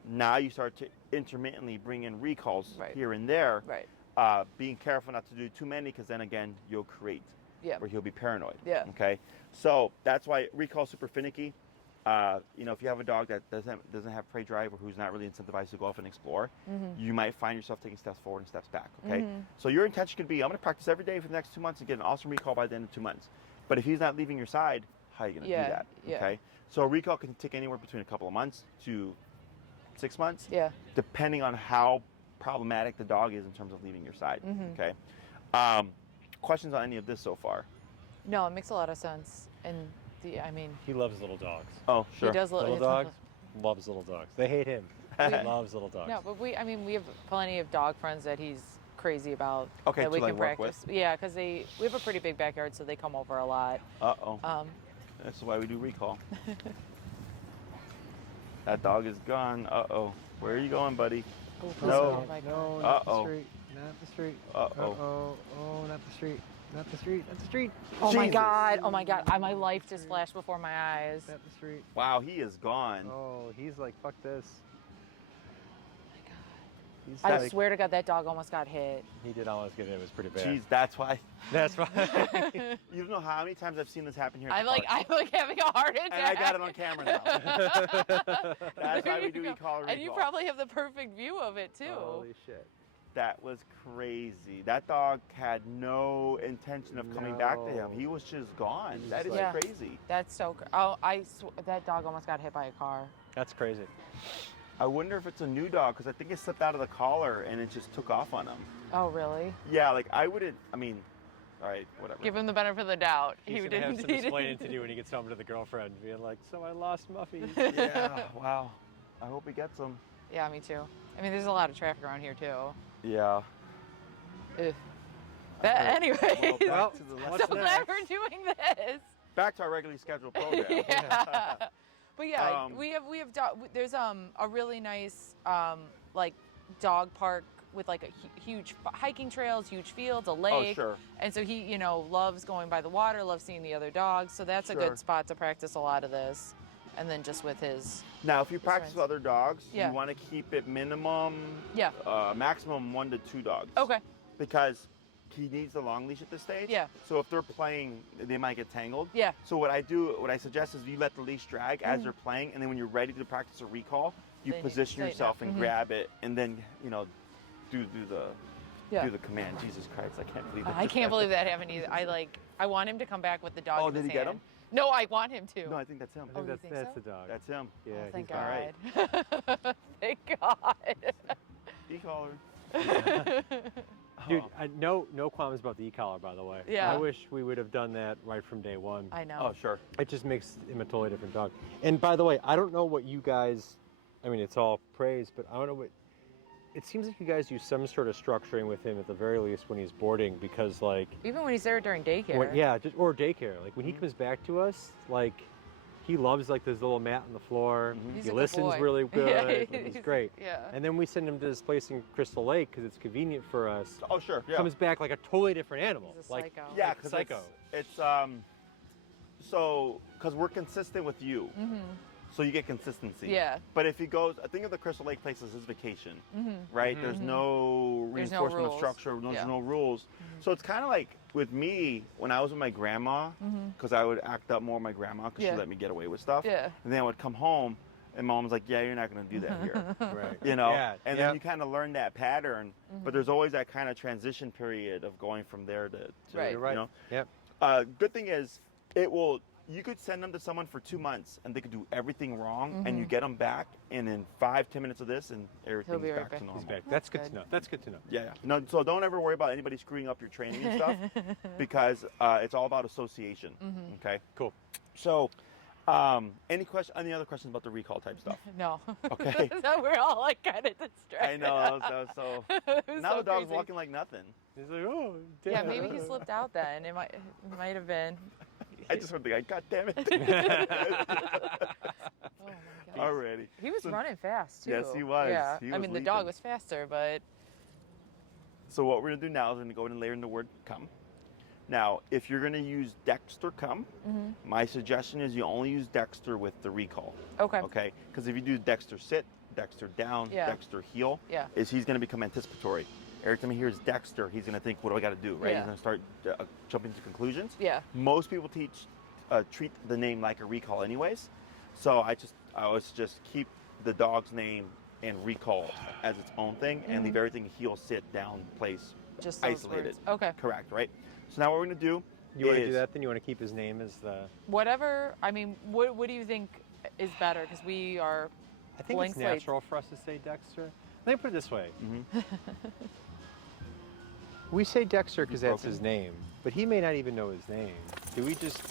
Now you start to intermittently bring in recalls Right. here and there. Right. Being careful not to do too many, because then again you'll create Yeah. where he'll be paranoid. Yeah. Okay. So that's why recall's super finicky. You know, if you have a dog that doesn't have prey drive or who's not really incentivized to go off and explore, you might find yourself taking steps forward and steps back. Okay. So your intention could be, I'm going to practice every day for the next 2 months and get an awesome recall by the end of 2 months. But if he's not leaving your side, how are you going to Yeah, do that? yeah. Okay. So a recall can take anywhere between a couple of months to 6 months. Yeah. Depending on how problematic the dog is in terms of leaving your side. Okay. Questions on any of this so far? No, it makes a lot of sense. And I mean, He loves little dogs. Oh, sure. he does Little dogs, loves little dogs. They hate him. He loves little dogs. No, but we have plenty of dog friends that he's crazy about. Okay, that we to, can like, work practice. Yeah, because we have a pretty big backyard, so they come over a lot. Uh-oh. That's why we do recall. That dog is gone. Uh-oh. Where are you going, buddy? Oh, please No. don't bite No, me. not the Uh-oh. street. Not the street. Uh-oh. Oh, not the street. Not the street. Not the street. Oh my Jesus. God! Oh my God! My life just flashed before my eyes. Not the street. Wow, he is gone. Oh, he's like, fuck this. He's I like, swear to God, that dog almost got hit. he did almost get it. It was pretty bad. Jeez, that's why. That's why. You don't know how many times I've seen this happen here at I'm the like park. having a heart attack. And I got it on camera now. That's why we do e-collar recall. And you probably have the perfect view of it too. Holy shit. That was crazy. That dog had no intention of coming back to him. No. He was just gone. He's That is like- crazy. That's so. That dog almost got hit by a car. That's crazy. I wonder if it's a new dog, because I think it slipped out of the collar and it just took off on him. Oh really? Yeah, like I wouldn't, I mean, all right, whatever. Give him the benefit of the doubt. He's gonna have some explaining to do when he gets home to the girlfriend, being like, "So I lost Muffy." Yeah, wow. I hope he gets him. Yeah, me too. I mean, there's a lot of traffic around here too. Yeah. Ugh. Anyways, Well, back to the so glad we're doing this. Back to our regularly scheduled program. Yeah. But yeah, Um, we have there's a really nice like dog park with like a huge hiking trails, huge fields, a lake. sure. And so he, loves going by the water, loves seeing the other dogs. So that's a Sure. good spot to practice a lot of this. And then just with his Now, if you practice with friends. other dogs, Yeah. you want to keep it minimum, Yeah. maximum 1 to 2 dogs. Okay. Because he needs the long leash at this stage. Yeah. So if they're playing, they might get tangled. Yeah. So what I suggest is you let the leash drag as they're playing, and then when you're ready to practice a recall, you Then you position tighten yourself up. and grab it, and then do the Yeah. do the command. Jesus Christ, I can't believe that. I can't believe that happened either. I want him to come back with the dog. Oh, in did his he get hand. him? No, I want him to. No, I think that's him. I think you that's think that's so? the dog. That's him. Yeah, Oh, thank he's all right. God. Thank God. E-collar. Dude, no qualms about the e-collar, by the way. Yeah. I wish we would have done that right from day one. I know. Oh, sure. It just makes him a totally different dog. And by the way, I don't know what you guys, I mean, it's all praise, but I don't know what, it seems like you guys use some sort of structuring with him at the very least when he's boarding, because like, Even when he's there during daycare. or daycare. Like when he comes back to us, like he loves like this little mat on the floor. He's He a good listens boy. really good. Yeah, like, he's great. Yeah. And then we send him to this place in Crystal Lake because it's convenient for us. Oh, sure. Yeah. Comes back like a totally different animal. He's a like, psycho. Yeah, like because psycho. It's so because we're consistent with you, so you get consistency. Yeah. But if he goes, I think of the Crystal Lake place as his vacation, right? There's no There's no reinforcement of rules. structure. There's Yeah. no rules. So it's kind of like with me when I was with my grandma, because I would act up more with my grandma because Yeah. she let me get away with stuff. Yeah. And then I would come home. And Mom was like, "Yeah, you're not going to do that here." Right. And Yeah. then you kind of learn that pattern, but there's always that kind of transition period of going from there to Right. You're right. you know. Yep. Good thing is, you could send them to someone for 2 months and they could do everything wrong, and you get them back, and in 5-10 minutes of this, and everything's be right back back. to normal. He's back. That's good good. to know. That's good to know. Yeah, yeah. No, so don't ever worry about anybody screwing up your training and stuff, because it's all about association. Okay. Cool. So, Any other questions about the recall type stuff? No. Okay. So we're all like kind of distracted. I know. So It was now so the dog's crazy. walking like nothing. He's like, oh, Yeah, damn. maybe he slipped out then. It might have been. I just heard the guy. God damn it! Oh my god. Already. He was running fast too. Yes, he was. Yeah. He I was mean, the dog leaping. was faster, but So what we're gonna do now is we're gonna go ahead and layer in the word come. Now, if you're gonna use Dexter come, my suggestion is you only use Dexter with the recall. okay. Okay? Because if you do Dexter sit, Dexter down, Yeah. Dexter heel, Yeah. he's gonna become anticipatory. Every time he hears Dexter, he's gonna think, what do I gotta do, right? Yeah. He's gonna start jumping to conclusions. Yeah. Most people treat the name like a recall anyways. So I always just keep the dog's name and recall as its own thing and leave everything heel, sit, down, place, Just those isolated. words. Okay. Correct, right? So now what we're gonna do You want to is do that? Then you want to keep his name as the. Whatever. I mean, what do you think is better? Because we are. I think Blank it's slate. natural for us to say Dexter. Let me put it this way. Mm-hmm. We say Dexter because You that's broken? his name, but he may not even know his name. Do we just?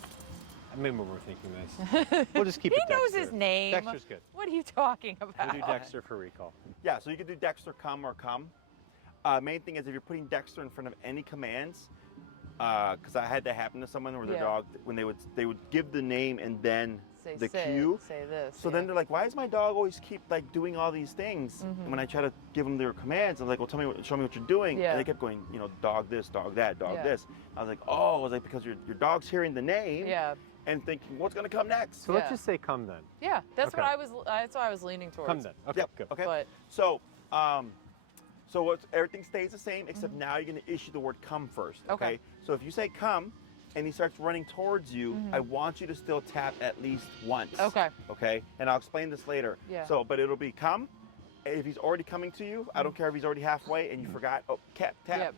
Maybe we're thinking this. We'll just keep He it Dexter. knows his name. Dexter's good. What are you talking about? We'll do Dexter for recall. Yeah, so you can do Dexter come or come. Main thing is if you're putting Dexter in front of any commands, because I had that happen to someone where their Yeah. dog, when they would give the name and then Say the sit, cue. Say this. So yeah. then they're like, why does my dog always keep like doing all these things? Mm-hmm. And when I try to give them their commands, I'm like, well, show me what you're doing. Yeah. And they kept going, dog this, dog that, dog Yeah. this. I was like, oh, I was like, because your dog's hearing the name Yeah. and thinking, what's gonna come next? So let's Yeah. just say come then. Yeah. That's Okay. what I was. That's what I was leaning towards. Come then. Okay, Yep. good. Okay. But So, everything stays the same except now you're going to issue the word come first. Okay? Okay. So if you say come and he starts running towards you, I want you to still tap at least once. Okay. Okay. And I'll explain this later. Yeah. So, but it'll be come. If he's already coming to you, I don't care if he's already halfway and you forgot. Oh, tap. Yep.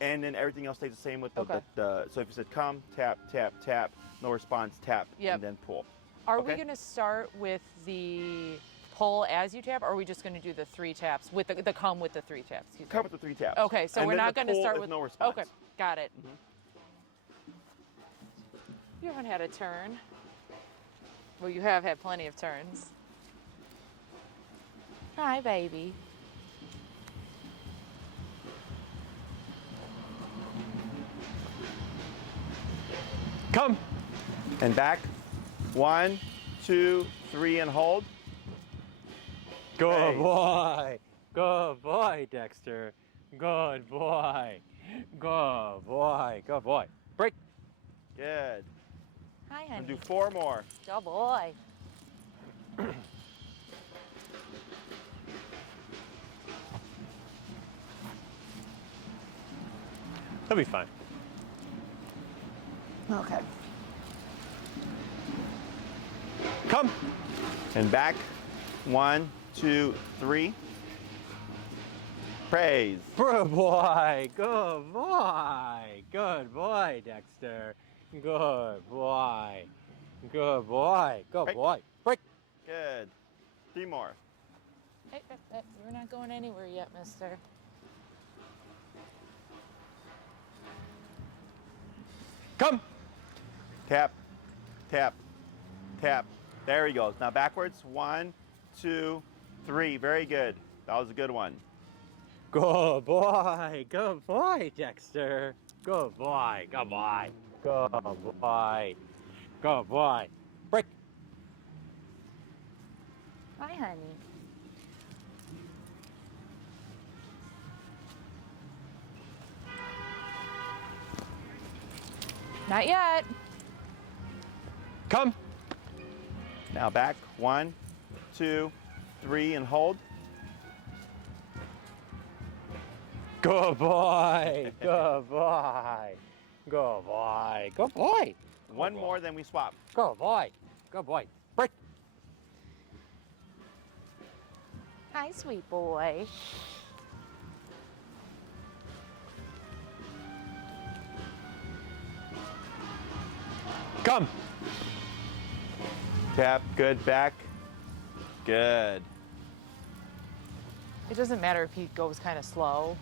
And then everything else stays the same with the, Okay. So if you said come, tap, tap, tap, no response, tap, Yep. and then pull. Are Okay. we going to start with the pull as you tap, or are we just going to do the 3 taps with the come with the 3 taps? Excuse me. Come with the 3 taps. Okay, so And we're then not the going to pull start is with. no response. Okay, got it. You haven't had a turn. Well, you have had plenty of turns. Hi, baby. Come. And back. 1, 2, 3, and hold. Good Hey. boy. Good boy, Dexter. Good boy. Good boy. Good boy. Break. Good. Hi, We'll honey. do 4 more. Good boy. He'll be fine. Okay. Come. And back. 1, 2, 3. Praise. Good boy. Good boy. Good boy, Dexter. Good boy. Good boy. Good Break. boy. Break. Good. 3 more. Hey, we're not going anywhere yet, mister. Come. Tap, tap, tap. There he goes. Now backwards. 1, 2, 3. Very good. That was a good one. Good boy. Good boy, Dexter. Good boy. Good boy. Good boy. Good boy. Break. Hi, honey. Not yet. Come. Now back. 1, 2, 3, and hold. Good boy. Good boy. Good boy. Good boy. One more, then we swap. Good boy. Good boy. Break. Hi, sweet boy. Come. Tap. Good. Back. Good. It doesn't matter if he goes kind of slow.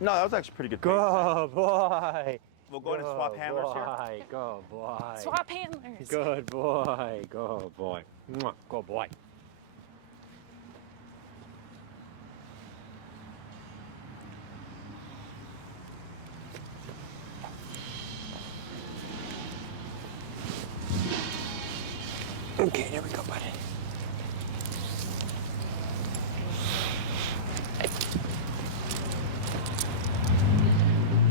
No, that was actually pretty good. pace. Good boy. We'll go ahead and swap handlers here. Go boy. Swap handlers. Good boy. Go boy. Mwah, go boy. Okay, here we go, buddy.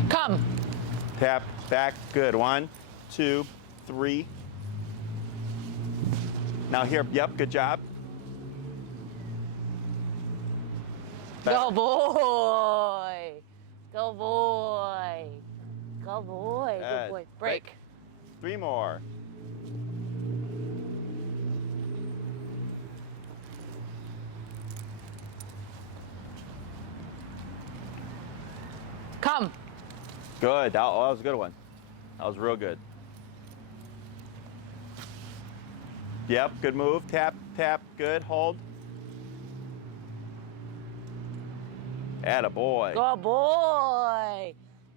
Come. Tap, back, good. 1, 2, 3. Now here, yep, good job. Go boy. Go boy. Go boy. Good Good. boy. Break. 3 more. Come. Good. That was a good one. That was real good. Yep, good move. Tap, tap, good. Hold. Atta boy. Go boy.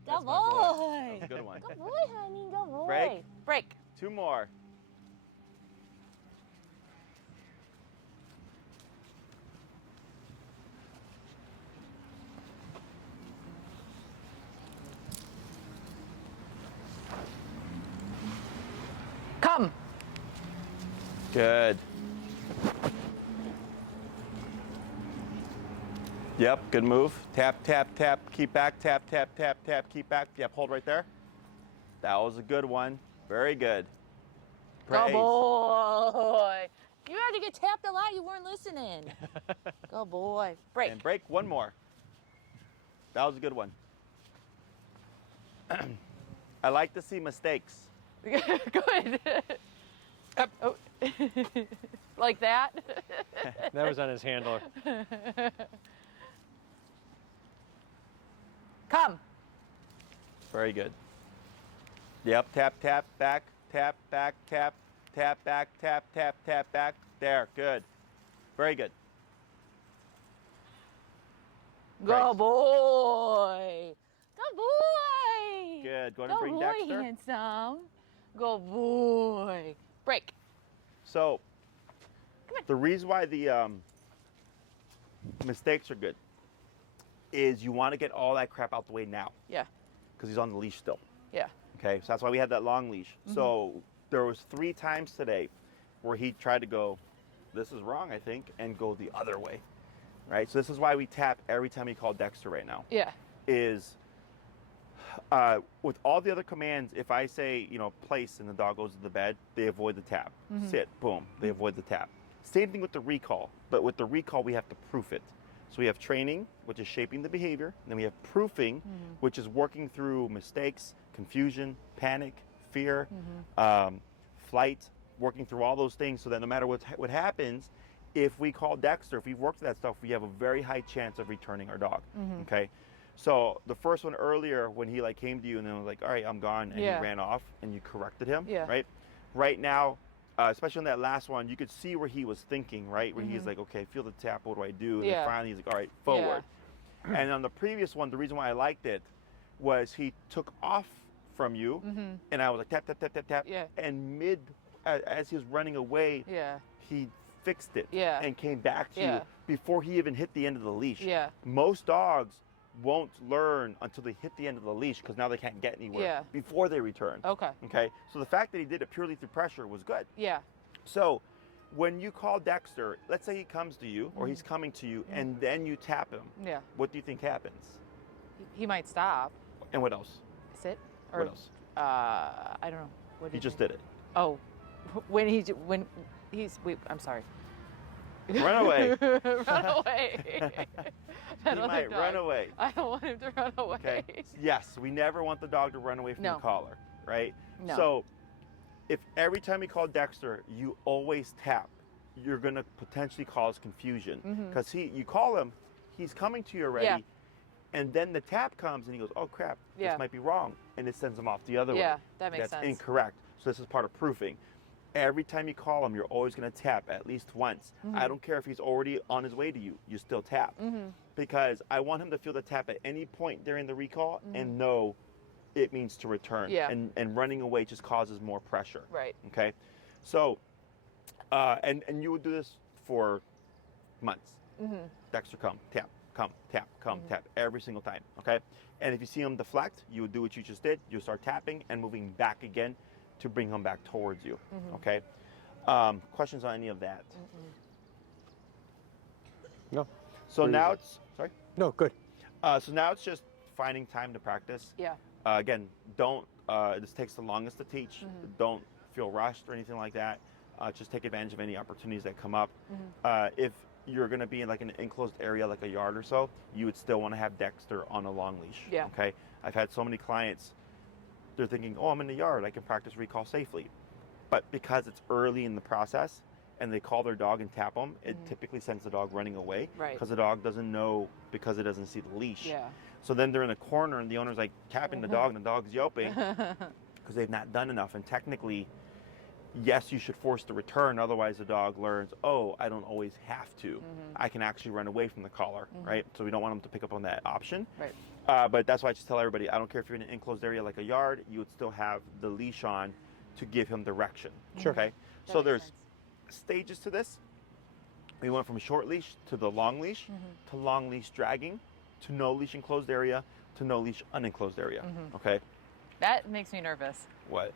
Go That's my boy. boy. That was a good one. Go boy, honey. Go boy. Break. Break. 2 more. Come. Good. Yep, good move. Tap, tap, tap, keep back, tap, tap, tap, tap, keep back. Yep, hold right there. That was a good one. Very good. Go Praise. boy. You had to get tapped a lot. You weren't listening. Go boy. Break. And break 1 more. That was a good one. I like to see mistakes. Good. Oh. Like that. That was on his handler. Come. Very good. Yep, tap, tap, back, tap, back, tap, tap, back, tap, tap, tap, back. There, good. Very good. Go Praise. boy. Go boy. Good. Go ahead Go and bring boy, Dexter. handsome. Go boy. Break. So, Come on. the reason why the mistakes are good is you want to get all that crap out the way now Yeah. because he's on the leash still. Yeah. Okay, so that's why we had that long leash. So there was 3 times today where he tried to go, this is wrong, I think, and go the other way. Right? So this is why we tap every time we call Dexter right now. Yeah. Is with all the other commands, if I say, you know, place and the dog goes to the bed, they avoid the tap. Sit, boom, they avoid the tap. Same thing with the recall, but with the recall, we have to proof it. So we have training, which is shaping the behavior, and then we have proofing, which is working through mistakes, confusion, panic, fear, flight, working through all those things so that no matter what happens, if we call Dexter, if we've worked that stuff, we have a very high chance of returning our dog, okay? So the first one earlier, when he like came to you and then was like, all right, I'm gone, and Yeah. he ran off and you corrected him, Yeah. right? Right now, especially on that last one, you could see where he was thinking, right? Where he's like, okay, feel the tap, what do I do? And Yeah. then finally he's like, all right, forward. And on the previous one, the reason why I liked it was he took off from you, and I was like, tap, tap, tap, tap, tap. Yeah. And as he was running away, Yeah. he fixed it Yeah. and came back to you Yeah. before he even hit the end of the leash. Yeah. Most dogs won't learn until they hit the end of the leash because now they can't get anywhere Yeah. before they return. Okay. Okay, so the fact that he did it purely through pressure was good. Yeah. So when you call Dexter, let's say he comes to you or he's coming to you and then you tap him, Yeah. what do you think happens? He might stop. And what else? Sit. Or What else? I don't know. What He did just you- did it. Oh, when he's wait. I'm sorry. Run away. Run away. That He other might dog. run away. I don't want him to run away. Okay. Yes, we never want the dog to run away from No. the collar, right? No. So if every time you call Dexter, you always tap, you're gonna potentially cause confusion. Because you call him, he's coming to you already, Yeah. and then the tap comes and he goes, oh crap, Yeah. this might be wrong. And it sends him off the other way. Yeah, that makes That's sense. incorrect. So this is part of proofing. Every time you call him, you're always going to tap at least once. I don't care if he's already on his way to you, you still tap. Because I want him to feel the tap at any point during the recall and know it means to return. Yeah. And running away just causes more pressure. Right. Okay. So, and you would do this for months. Dexter, come, tap, come, tap, come, tap, every single time. Okay. And if you see him deflect, you would do what you just did. You start tapping and moving back again to bring him back towards you. Okay. Questions on any of that? No. So Pretty now good. it's, sorry? No, good. So now it's just finding time to practice. Yeah. Again, don't, this takes the longest to teach. Don't feel rushed or anything like that. Just take advantage of any opportunities that come up. If you're going to be in like an enclosed area, like a yard or so, you would still want to have Dexter on a long leash. Yeah. Okay. I've had so many clients, they're thinking, oh, I'm in the yard, I can practice recall safely. But because it's early in the process and they call their dog and tap them, it typically sends the dog running away. Right. Because the dog doesn't know, because it doesn't see the leash. Yeah. So then they're in a corner and the owner's like tapping the dog and the dog's yelping because they've not done enough. And technically, yes, you should force the return. Otherwise, the dog learns, oh, I don't always have to. I can actually run away from the collar, right? So we don't want them to pick up on that option. Right. But that's why I just tell everybody, I don't care if you're in an enclosed area like a yard, you would still have the leash on to give him direction. Sure. Okay. That So makes there's sense. stages to this. We went from short leash to the long leash to long leash dragging to no leash enclosed area to no leash unenclosed area. Okay. That makes me nervous. What?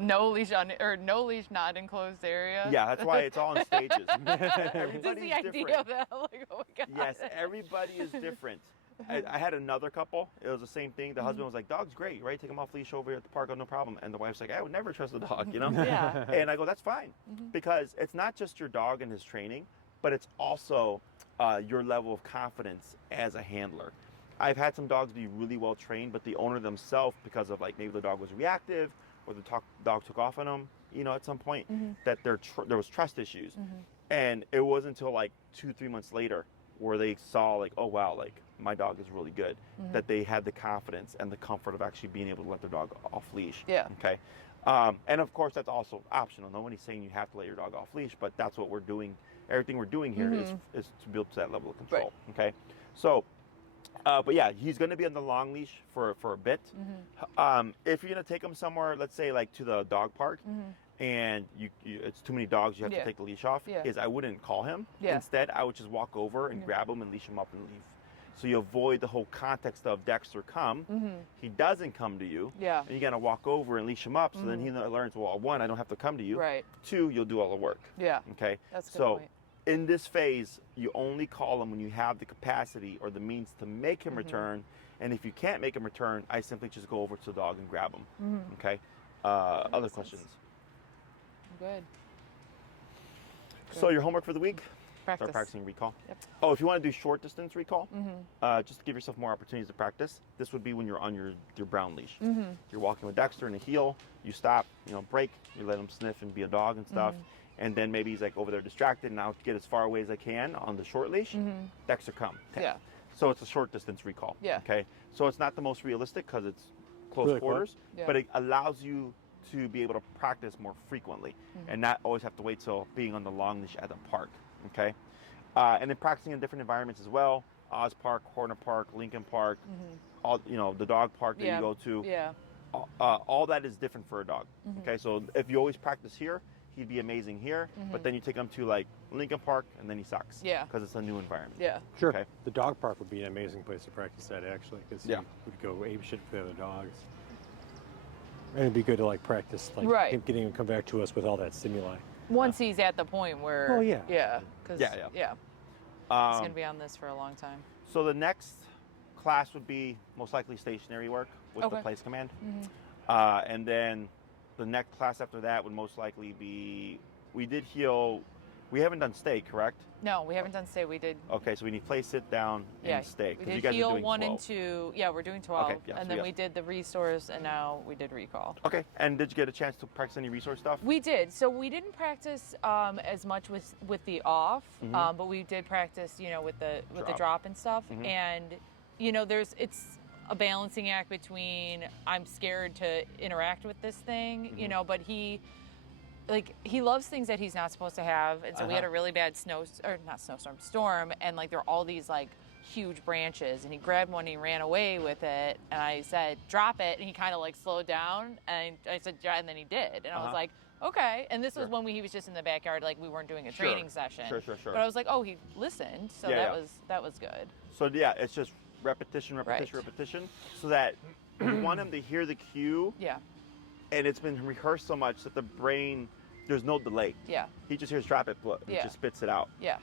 No leash on or no leash not enclosed area. Yeah, that's why it's all in stages. Just Everybody's the idea different. of that, like, oh my god. Yes, everybody is different. I had another couple. It was the same thing. The husband was like, "Dog's great, right? Take him off leash over here at the park, oh, no problem." And the wife's like, "I would never trust a dog, you know?" Yeah. And I go, "That's fine, because it's not just your dog and his training, but it's also your level of confidence as a handler." I've had some dogs be really well trained, but the owner themselves, because of like maybe the dog was reactive or the dog took off on them, you know, at some point, that there was trust issues. And it wasn't until like 2-3 months later where they saw like, oh wow, like my dog is really good, that they had the confidence and the comfort of actually being able to let their dog off leash. Yeah. Okay. And of course that's also optional. Nobody's saying you have to let your dog off leash, but that's what we're doing. Everything we're doing here is to build to that level of control. Okay. So, but yeah, he's going to be on the long leash for a bit. If you're going to take him somewhere, let's say like to the dog park, and it's too many dogs, you have to take the leash off, is I wouldn't call him. Instead, I would just walk over and grab him and leash him up and leave. So you avoid the whole context of Dexter come. He doesn't come to you. Yeah. And you got to walk over and leash him up. So then he learns, well, one, I don't have to come to you. Right. Two, you'll do all the work. Yeah. Okay. That's a good so point. in this phase, you only call him when you have the capacity or the means to make him return. And if you can't make him return, I simply just go over to the dog and grab him. Okay. Other makes questions? sense. Good. So your homework for the week? Practice. Start practicing recall. Yep. Oh, if you want to do short distance recall, just to give yourself more opportunities to practice, this would be when you're on your brown leash. You're walking with Dexter in a heel, you stop, break, you let him sniff and be a dog and stuff. And then maybe he's like over there distracted, and I'll get as far away as I can on the short leash. Dexter, come. Tap. Yeah. So it's a short distance recall. Yeah. Okay. So it's not the most realistic because it's close Really quarters, Yeah. but it allows you to be able to practice more frequently and not always have to wait till being on the long leash at the park. Okay. And then practicing in different environments as well. Oz Park, Corner Park, Lincoln Park, all the dog park that you go to. Yeah. All that is different for a dog. Okay, so if you always practice here, he'd be amazing here. But then you take him to like Lincoln Park, and then he sucks. Yeah. Because it's a new environment. Yeah. Sure. Okay. The dog park would be an amazing place to practice that, actually, because Yeah. you would go ape shit for the other dogs. And it'd be good to like practice, like Right. getting him to come back to us with all that stimuli. Once he's at the point where. Oh, yeah. Yeah. 'Cause, Yeah, yeah. Yeah. He's gonna be on this for a long time. So the next class would be most likely stationary work with the Okay. place command. And then the next class after that would most likely be, we did heel, we haven't done stay, correct? No, we haven't done stay. We did. Okay, so we need play, sit down, Yeah. and stay. We Because you did guys are heel doing 1 and 12. 2. Yeah, we're doing 12. Okay, yeah, and so then yes. we did the resource, and now we did recall. Okay, and did you get a chance to practice any resource stuff? We did. So we didn't practice as much with the off, but we did practice, with the drop and stuff. And it's a balancing act between I'm scared to interact with this thing, but he loves things that he's not supposed to have. And so we had a really bad storm, and like there are all these like huge branches, and he grabbed one and he ran away with it, and I said, drop it, and he kind of like slowed down, and I said, and then he did, and I was like, okay. And this was when he was just in the backyard, like we weren't doing a training session. Sure. But I was like, oh, he listened, so that was good. So yeah, it's just repetition, repetition, so that you want him to hear the cue. Yeah. And it's been rehearsed so much that the brain, there's no delay. Yeah. He just hears drop it, it just spits it out. Yeah.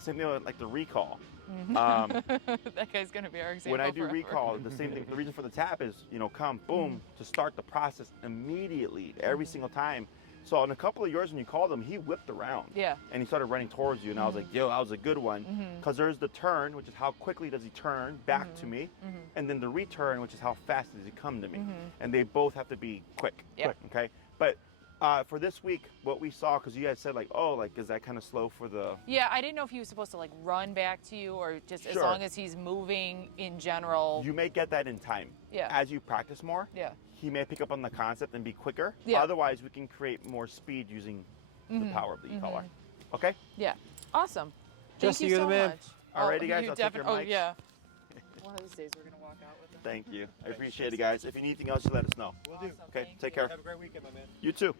Same thing with like the recall. That guy's gonna be our example. When I do forever. recall, the same thing. The reason for the tap is, come, boom, to start the process immediately, every single time. So in a couple of yours, when you called him, he whipped around. Yeah. And he started running towards you, and I was like, yo, that was a good one. Because there's the turn, which is how quickly does he turn back to me, and then the return, which is how fast does he come to me. And they both have to be quick. Yeah. Okay. But for this week, what we saw, because you guys said like, oh, like is that kind of slow for the? Yeah, I didn't know if he was supposed to like run back to you, or just as long as he's moving in general. You may get that in time. Yeah. As you practice more. Yeah. He may pick up on the concept and be quicker. Yeah. Otherwise, we can create more speed using the power of the e-collar. Okay? Yeah. Awesome. Jesse, Thank you you're so the man. much. Alrighty, guys, you I'll take your Oh, mics. yeah. One of these days we're going to walk out with them. Thank you. I appreciate it, guys. If you need anything else, just let us know. Will do. Okay, Thank take you. care. Have a great weekend, my man. You too.